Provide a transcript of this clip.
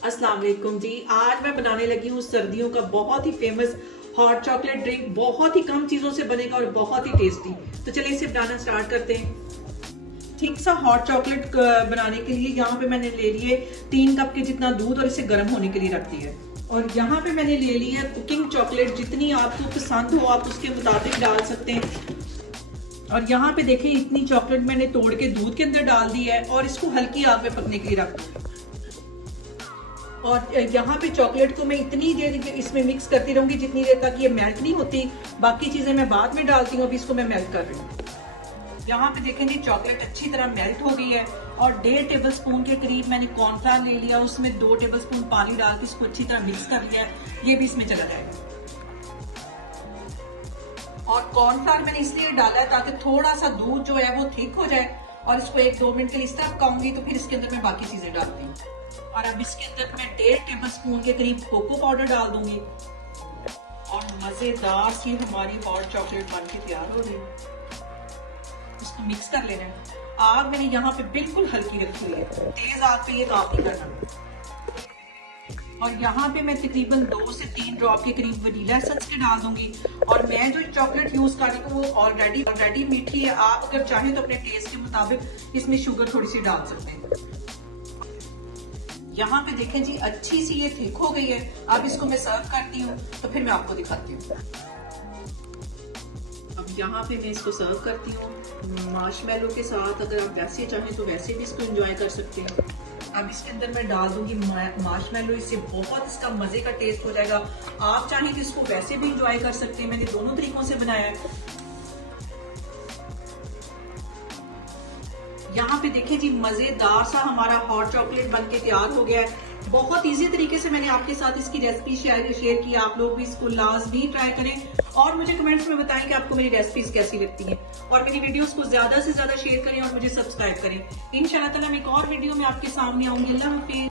अस्सलाम वालेकुम जी। आज मैं बनाने लगी हूँ सर्दियों का बहुत ही फेमस हॉट चॉकलेट ड्रिंक। बहुत ही कम चीजों से बनेगा और बहुत ही टेस्टी। तो चलिए इसे बनाना स्टार्ट करते हैं। ठीक सा हॉट चॉकलेट बनाने के लिए यहाँ पे मैंने ले लिए 3 कप के जितना दूध और इसे गर्म होने के लिए रख दिया है। और यहाँ पे मैंने ले लिया कुकिंग चॉकलेट, जितनी आपको पसंद हो आप उसके मुताबिक डाल सकते हैं। और यहाँ पे देखें इतनी चॉकलेट मैंने तोड़ के दूध के अंदर डाल दी है और इसको हल्की आग पे पकने के लिए रख दूँ। और यहाँ पे चॉकलेट को मैं इतनी देर इसमें मिक्स करती रहूंगी जितनी देर तक ये मेल्ट नहीं होती। बाकी चीजें मैं बाद में डालती हूँ, अभी इसको मैं मेल्ट कर रही हूँ। यहाँ पे देखेंगे चॉकलेट अच्छी तरह मेल्ट हो गई है और 1.5 टेबल स्पून के करीब मैंने कॉर्नफ्लावर ले लिया, उसमें 2 टेबल स्पून पानी डाल के इसको अच्छी तरह मिक्स कर लिया है। ये भी इसमें चला जाएगा। और कॉर्नफ्लावर मैंने इसलिए डाला है ताकि थोड़ा सा दूध जो है वो थिक हो जाए और इसको 1-2 मिनट के लिए इस तरह पकाऊंगी, तो फिर इसके अंदर मैं बाकी चीजें डालती हूँ। और अब इसके अंदर मैं 1.5 टेबल स्पून के करीब कोको पाउडर डाल दूंगी और मजेदार सी हमारी हॉट चॉकलेट बन के तैयार हो गई। इसको मिक्स कर लेना है। आग मैंने यहाँ पे बिल्कुल हल्की रखी हुई है, तेज आग पे ये काम नहीं करना। और यहाँ पे मैं तकरीबन 2 से 3 ड्रॉप के करीब वनीला एसेंस के डाल दूंगी। और मैं जो चॉकलेट यूज कर रही हूँ वो ऑलरेडी मीठी है। आप अगर चाहें तो अपने टेस्ट के मुताबिक इसमें शुगर थोड़ी सी डाल सकते हैं। यहाँ पे देखें जी अच्छी सी ये थिक हो गई है। अब इसको मैं सर्व करती हूँ तो फिर मैं आपको दिखाती हूँ। अब यहाँ पे मैं इसको सर्व करती हूँ मार्शमेलो के साथ। अगर आप वैसे चाहें तो वैसे भी इसको एंजॉय कर सकते हैं। अब इसके अंदर मैं डाल दूंगी मार्शमेलो, इससे बहुत इसका मजे का टेस्ट हो जाएगा। आप चाहें तो इसको वैसे भी एंजॉय कर सकते हैं। मैंने दोनों तरीकों से बनाया है। यहाँ पे देखें जी मजेदार सा हमारा हॉट चॉकलेट बनके तैयार हो गया है। बहुत इजी तरीके से मैंने आपके साथ इसकी रेसिपी शेयर की। आप लोग भी इसको लाजमी ट्राई करें और मुझे कमेंट्स में बताएं कि आपको मेरी रेसिपीज कैसी लगती हैं। और मेरी वीडियोस को ज्यादा से ज्यादा शेयर करें और मुझे सब्सक्राइब करें। इंशाल्लाह ताला मैं एक और वीडियो में आपके सामने आऊंगी। अल्लाह हाफिज।